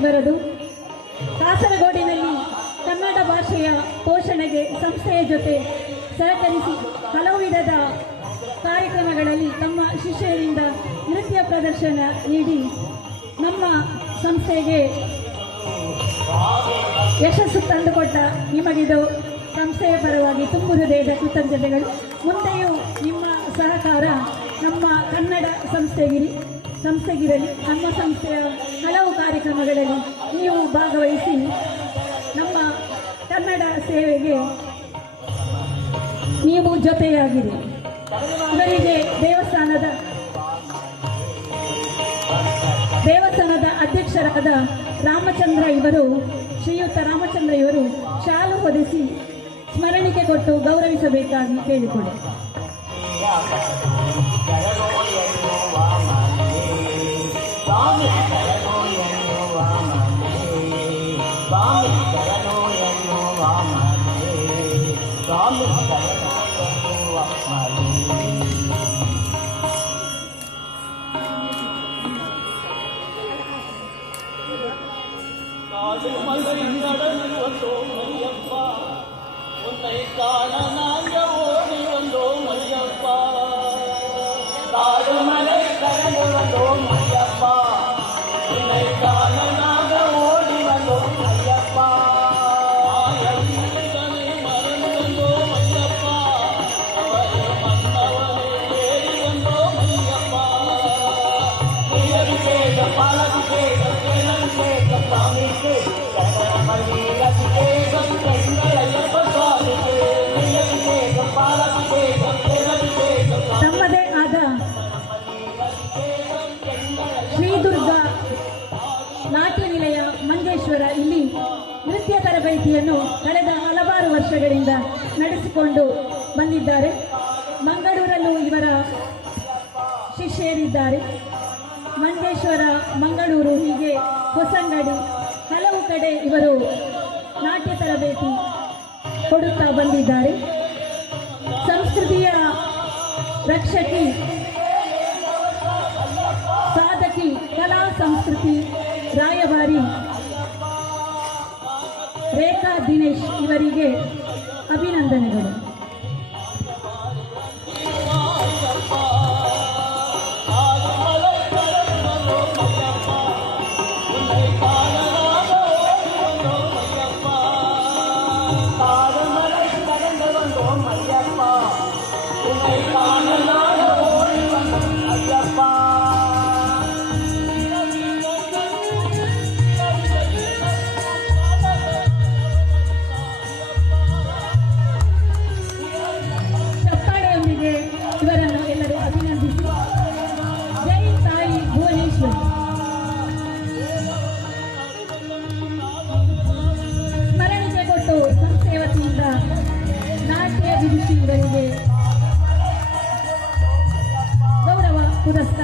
ಇವರದು. ಕಾಸರಗೋಡಿನಲ್ಲಿ ಕನ್ನಡ ಭಾಷೆಯ ಪೋಷಣೆಗೆ ಸಂಸ್ಥೆಯ ಜೊತೆ ಸಹಕರಿಸಿ ಹಲವು ವಿಧದ ಕಾರ್ಯಕ್ರಮಗಳಲ್ಲಿ ತಮ್ಮ ಶಿಷ್ಯರಿಂದ ನೃತ್ಯ ಪ್ರದರ್ಶನ ನೀಡಿ ನಮ್ಮ ಸಂಸ್ಥೆಗೆ ಯಶಸ್ಸು ತಂದುಕೊಟ್ಟ ನಿಮಗಿದು ಸಂಸ್ಥೆಯ ಪರವಾಗಿ ತುಂಬು ಹೃದಯದ ಕೃತಜ್ಞತೆಗಳು. ಮುಂದೆಯೂ ನಿಮ್ಮ ಸಹಕಾರ ನಮ್ಮ ಕನ್ನಡ ಸಂಸ್ಥೆಗಿರಲಿ. ನಮ್ಮ ಸಂಸ್ಥೆಯ ಹಲವು ಕಾರ್ಯಕ್ರಮಗಳಲ್ಲಿ ನೀವು ಭಾಗವಹಿಸಿ ನಮ್ಮ ಕನ್ನಡ ಸೇವೆಗೆ ನೀವು ಜೊತೆಯಾಗಿರಿ. ಇವರಿಗೆ ದೇವಸ್ಥಾನದ ಅಧ್ಯಕ್ಷರಾದ ಶ್ರೀಯುತ ರಾಮಚಂದ್ರ ಇವರು ಶಾಲು ಹೊದಿಸಿ ಸ್ಮರಣಿಕೆ ಕೊಟ್ಟು ಗೌರವಿಸಬೇಕಾಗಿ ಕೇಳಿಕೊಳ್ಳಿ. உன்னை காண நாங்க ஓடி வந்தோம் ஐயப்பா, காடுமலை கடந்து வந்தோம் ஐயப்பா, உன்னை காண நாங்க ஓடி வந்தோம் ஐயப்பா, மறந்து வந்தோம் ஐயப்பா, அவரை மன்னவரை தேடி வந்தோம் ஐயப்பா, அபிஷேகம் பாலபிஷேகம் அபிஷேகம் சாமிக்கு அபிஷேகம் பெண்கள் ஐயப்ப ತಮ್ಮದೇ ಆದ ಶ್ರೀದುರ್ಗ ನಾಟ್ಯ ನಿಲಯ ಮಂಜೇಶ್ವರ ಇಲ್ಲಿ ನೃತ್ಯ ತರಬೇತಿಯನ್ನು ಕಳೆದ ಹಲವಾರು ವರ್ಷಗಳಿಂದ ನಡೆಸಿಕೊಂಡು ಬಂದಿದ್ದಾರೆ. ಮಂಗಳೂರಲ್ಲೂ ಇವರ ಶಿಷ್ಯರಿದ್ದಾರೆ. ಮಂಜೇಶ್ವರ, ಮಂಗಳೂರು, ಹೀಗೆ ಹೊಸಂಗಡಿ ಹಲವು ಕಡೆ ಇವರು ನಾಟ್ಯ ತರಬೇತಿ ಕೊಡುತ್ತಾ ಬಂದಿದ್ದಾರೆ. ಸಂಸ್ಕೃತಿಯ ರಕ್ಷಕಿ, ಸಾಧಕಿ, ಕಲಾ ಸಂಸ್ಕೃತಿ ರಾಯಭಾರಿ ರೇಖಾ ದಿನೇಶ್ ಇವರಿಗೆ ಅಭಿನಂದನೆಗಳು. ಚಪ್ಪಾಳೆಯೊಂದಿಗೆ ಇವರನ್ನು ಎಲ್ಲರೂ ಅಭಿನಂದಿಸಿ ಜೈ ತಾಯಿ ಭುವನೇಶ್ವರಿ. ಸ್ಮರಣಿಕೆ ಕೊಟ್ಟು ಸಂಸ್ಥೆಯ ವತಿಯಿಂದ ನಾಟ್ಯ ವಿಧಿಸಿ ಇವರಿಗೆ ಗೌರವ ಪುರಸ್ಕಾರ